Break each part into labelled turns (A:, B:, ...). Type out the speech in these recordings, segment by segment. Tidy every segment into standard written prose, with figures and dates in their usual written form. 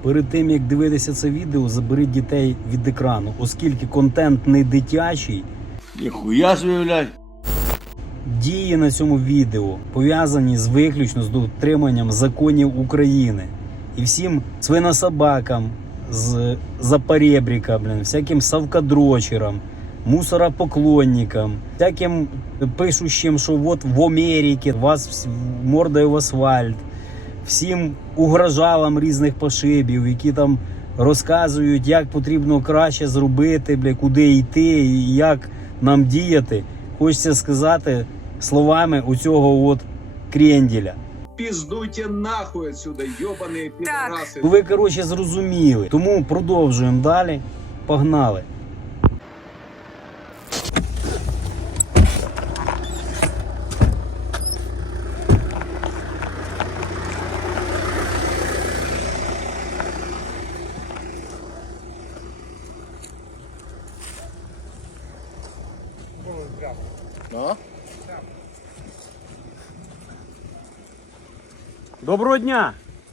A: перед тим як дивитися це відео, заберіть дітей від екрану, оскільки контент не дитячий.
B: Ніхуя собі, блядь.
A: Дії на цьому відео пов'язані виключно з дотриманням законів України. І всім свинособакам з запоребрика, всяким совкодрочерам, мусоропоклонникам, всяким пишущим, що от в Америці вас мордою в асфальт, всім угрожалам різних пошибів, які там розказують, як потрібно краще зробити, куди йти і як нам діяти. Хочеться сказати словами оцього от кренделя.
C: Пиздуйте нахуй отсюда, ёбаные пидорасы.
A: Ви, коротше, зрозуміли. Тому продовжуємо далі. Погнали. Доброго дня!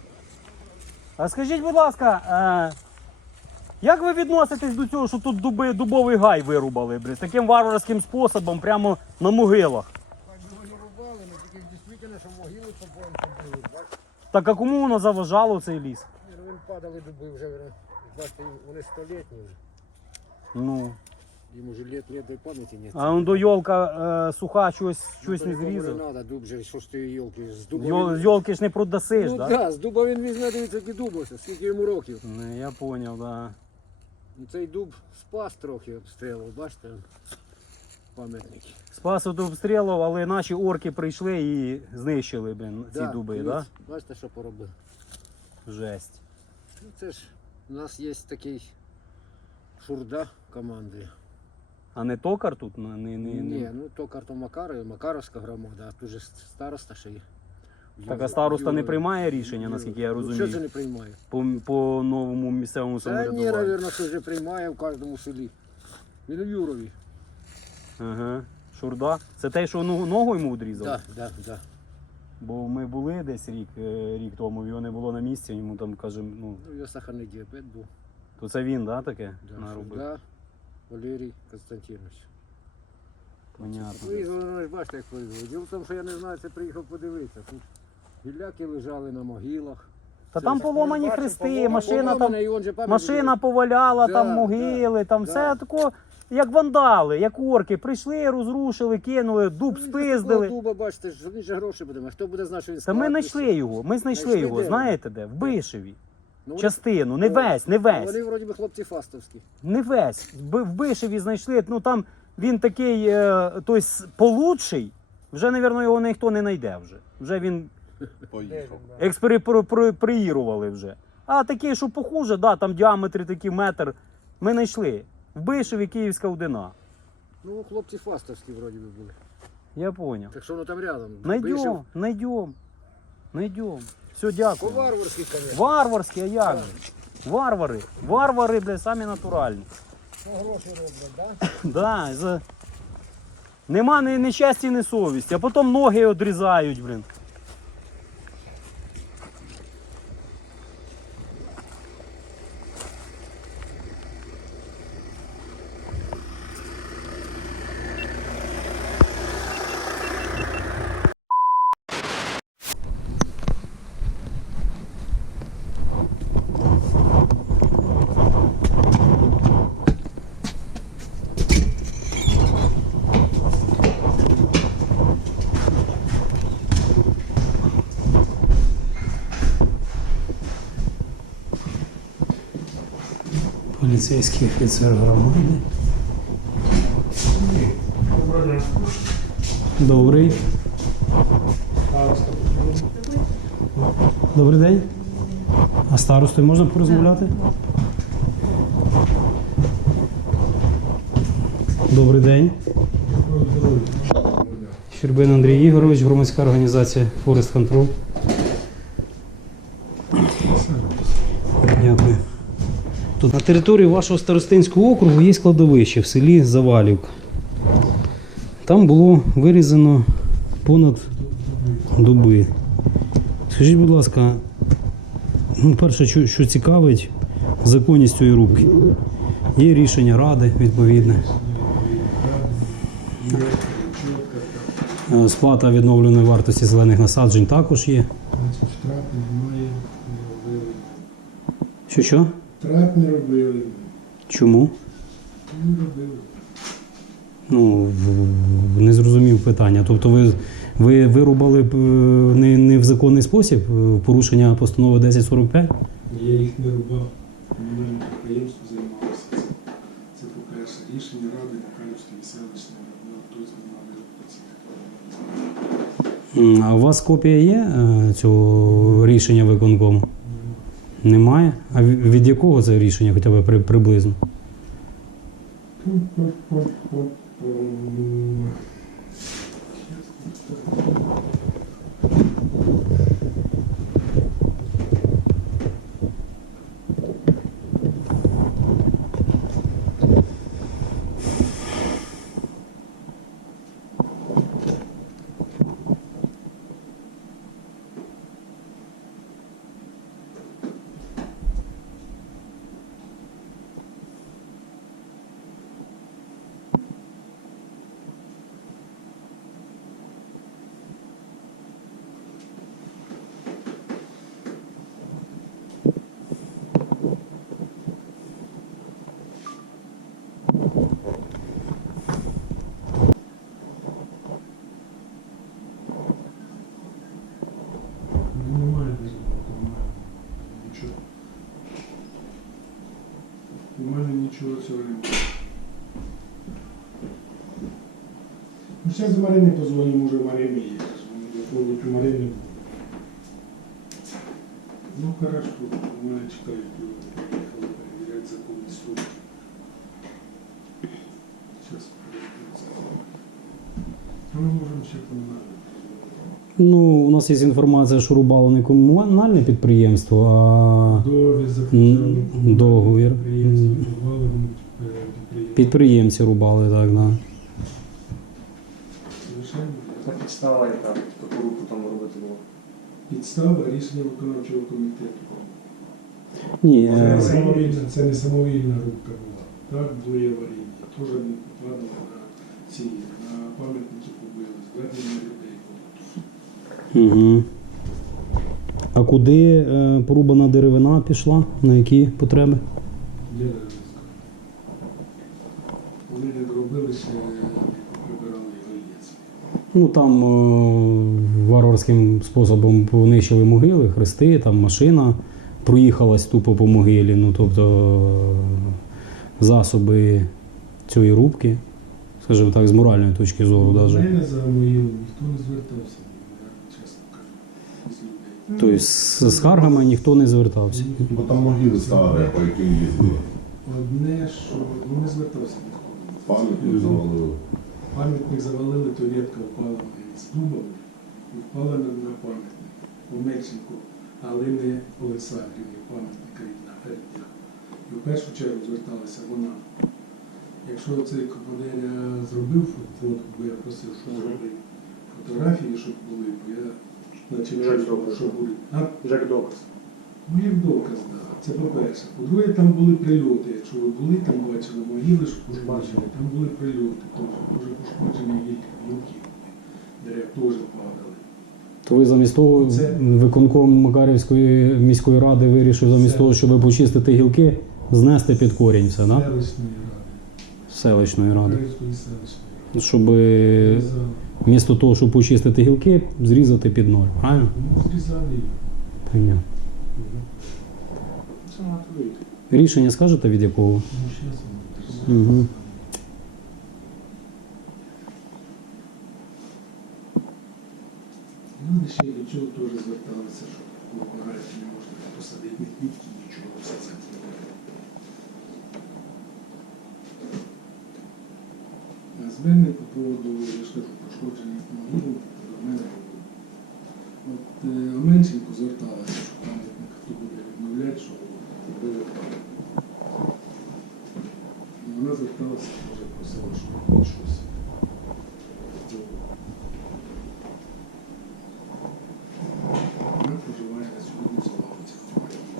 A: А скажіть, будь ласка, як ви відноситесь до цього, що тут дубовий гай вирубали, з таким варварським способом, прямо на могилах?
D: Рубали, але тільки дійсно, що могили побили, бачите?
A: Так а кому воно заважало цей ліс?
D: Він падали дуби вже, бачите, вони столітні вже.
A: Ну.
D: Їм уже лет пам'яті нет.
A: А до йолка суха щось не зрізав?
D: Не треба, дуб же, що ж ти йолки, з дуба.
A: З йолки ж не продасиш,
D: Ну
A: так?
D: так, з дуба він візьме, дивіться, який дуб ось, скільки йому років.
A: Не, я зрозумів, так.
D: І цей дуб спас трохи обстрілив, бачите, пам'ятник.
A: Спас від обстрілів, але наші орки прийшли і знищили ці
D: Да,
A: дуби,
D: і
A: так?
D: от, бачите, що поробив.
A: Жесть.
D: Ну, це ж, у нас є такий шурда команди.
A: А не токар тут?
D: Ні, ну токар то Макаровська громада, а тут же староста ще є.
A: Так, а староста не приймає рішення, наскільки я розумію?
D: Що це не приймає?
A: По новому місцевому
D: Та ні,
A: самоврядуванню?
D: мабуть, це вже приймає в кожному селі. Він у Юрові.
A: Ага. Шурда. Це те, що ногу йому відрізали?
D: Так.
A: Бо ми були десь рік тому, його не було на місці, йому там, кажемо,
D: Ну, його сахарний діабет був.
A: то це він, да, таке
D: Да,
A: наробив?
D: Шурда Валерій Константинович.
A: Понятно.
D: Ви бачите, як повезло. Діло в тому, що я не знаю, це приїхав подивитися. Тут гілляки лежали на могилах.
A: Та
D: Це
A: там
D: ж
A: поломані
D: бачимо,
A: хрести, машина там,
D: і он же пам'ятник
A: машина поваляла,
D: Да,
A: там могили, там
D: да.
A: все тако, як вандали, як орки. Прийшли, розрушили, кинули, дуб
D: Ну,
A: спиздили.
D: такого дуба, бачите, ж він же гроші буде. Хто буде знати, що він
A: Та ми
D: складний,
A: знайшли
D: що-
A: його, ми знайшли
D: Знайшли
A: його,
D: де?
A: знаєте де? В Бишеві.
D: Ну,
A: Частину, не весь, не весь.
D: Вони вроді би хлопці фастовські.
A: Не весь. В Бишеві знайшли, ну там він такий, тобто получший, вже, мабуть, його ніхто не знайде вже. Вже він
B: Поїхав.
A: експроприїрували вже. А такий, що похуже, да, там діаметри такі метр, ми знайшли. В Бишеві Київська Одина.
D: Ну, хлопці фастовські вроді би були.
A: Я поняв.
D: Так що воно там рядом.
A: Найдем. Все, дякую.
D: По-варварськи, звісно.
A: Варварські, а як же? Варвари. Варвари, бля, самі натуральні.
D: Гроші роблять, так?
A: Да, нема ні щастя, ні совісті, а потім ноги відрізають, блін. Поліцейський офіцер громади. Добрий. Добрий день. А старостою можна порозмовляти? Добрий день. Щербин Андрій Ігорович, громадська організація Forest Control. Дякую. Тут на території вашого старостинського округу є кладовище в селі Завалівка. Там було вирізано понад дуби. Скажіть, будь ласка, Ну, перше, що цікавить, законність цієї рубки. Є рішення ради відповідне. Сплата відновленої вартості зелених насаджень також є.
E: Втрат немає, не робили.
A: Що?
E: Втрат не робили.
A: Чому?
E: Не робили.
A: Ну, не зрозумів питання. Тобто ви вирубали б не в законний спосіб порушення постанови 1045?
E: Я їх не рубав. Комунальне підприємство займалося цим. Це, по-перше, рішення ради Макарівської селищної ради дозвіл на вирубку цих.
A: А у вас копія є цього рішення виконкому? Немає? А від якого це рішення хоча б приблизно?
E: Немає нічого. Немає нічого цього немає. Ну, зараз до Марини позвонимо, може Марини є. Я повинен у Марини буде. Ну, хорошо, у мене чекають люди, приїхали перевіряти законність суду. Зараз перевіряємо. А ми можемо ще комунальне.
A: Ну, у нас є інформація, що рубало не комунальне підприємство, а
E: Договір заключали.
A: договір.
E: Підприємці рубали,
A: Підприємці рубали, так, да.
E: Звичайно.
F: На підстава яка, таку руку там робити було.
E: Підстава рішення виконавчого комітету.
A: Ні,
E: Це не самовільна рубка була. Так, було і аварійні. Теж не попадало на пам'ятники побили, звернення людей було.
A: Угу. А куди порубана деревина пішла? На які потреби?
E: Де Деревинська? Вони не доробили ще, прибирали голієць.
A: Ну там варварським способом понищили могили, хрести, там машина проїхалась тупо по могилі. Ну тобто засоби цієї рубки, скажімо так, з моральної точки зору
E: У
A: навіть.
E: мене за могилу ніхто не звертався, я чесно кажу, з людей.
A: Тобто з скаргами ніхто не звертався.
B: Бо там могили старі, по яким їздили.
E: Одне, що не звертався ніхто.
B: Пам'ятник завалили.
E: Пам'ятник завалили, то ветка впала з дуба і впала на пам'ятник у Мельченку, але не Олександрівні, пам'ятника рідна Фердя. І в першу чергу зверталася вона. Якщо цей Каподеря зробив фотку, бо я просив, щоб зробив фотографії, щоб були, бо я начав, що були. А?
F: Вже як доказ.
E: Ну, як доказ, так. Да. Це по-перше. По-друге, там були прильоти. Якщо ви були, там бачили могили, що пошкоджені, там були прильоти теж. Дуже пошкоджені гілки. Дерев теж падали.
A: То ви замість того,
E: Це-
A: виконком Макарівської міської ради вирішив замість
E: Це-
A: того, щоб почистити гілки, знести під корінь все, так?
E: Селищної ради.
A: Селищної ради.
E: Київської селищної ради.
A: Щоб
E: Зрізали.
A: вмісто того, щоб почистити гілки, зрізати під ноль. Правильно?
E: Ну, зрізали її.
A: Понятно.
F: Це на тобі.
A: Рішення скажете від якого?
E: Ну, зараз воно.
A: Угу.
E: Люди ще до цього теж зверталися, що в Макарівці не можна посадити ні квітки, нічого, все це. Звернення по поводу, я ж кажу, пошкодження могил до мене було. От Оменченко зверталася, що пам'ятник хто буде відновляти, що робили пам'ятник. І вона зверталася, може просила, щоб робити щось. Вона проживає на сьогодні в Славиці.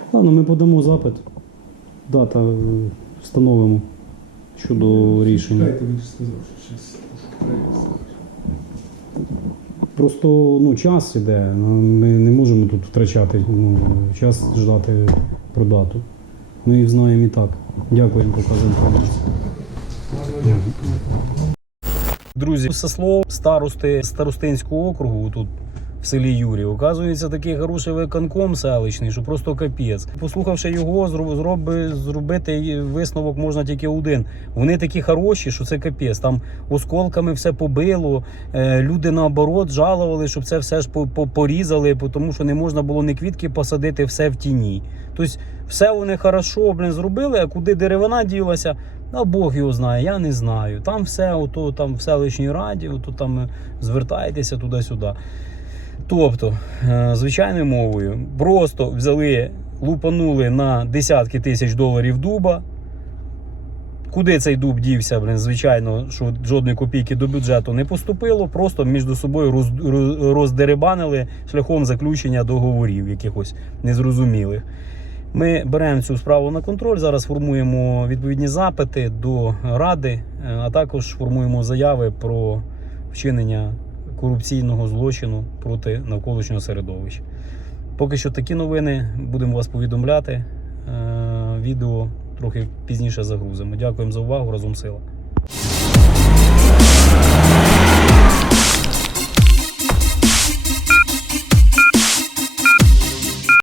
A: Ладно, ми подамо запит. Дата встановимо щодо рішення.
E: Чекайте, він ж сказав, що зараз.
A: Просто час іде, ми не можемо тут втрачати час ждати про дату. Ми їх знаємо і так. Дякуємо поки за інформацію. Друзі, со слов старости Старостинського округу тут в селі Юрі, оказується такий хороший виконком селищний, що просто капець. Послухавши його, зробити висновок можна тільки один. Вони такі хороші, що це капець. Там осколками все побило, люди наоборот жалували, щоб це все ж порізали, тому що не можна було ні квітки посадити, все в тіні. Тобто все вони хорошо, зробили, а куди деревина ділася, а Бог його знає, я не знаю. Там все, ото там в селищній раді, ото там звертайтеся туди-сюди. Тобто, звичайною мовою, просто взяли, лупанули на десятки тисяч доларів дуба. Куди цей дуб дівся, звичайно, що жодної копійки до бюджету не поступило, просто між собою роздерибанили шляхом заключення договорів якихось незрозумілих. Ми беремо цю справу на контроль, зараз формуємо відповідні запити до Ради, а також формуємо заяви про вчинення корупційного злочину проти навколишнього середовища. Поки що такі новини, будемо вас повідомляти. Відео трохи пізніше загрузимо. Дякуємо за увагу, разом сила.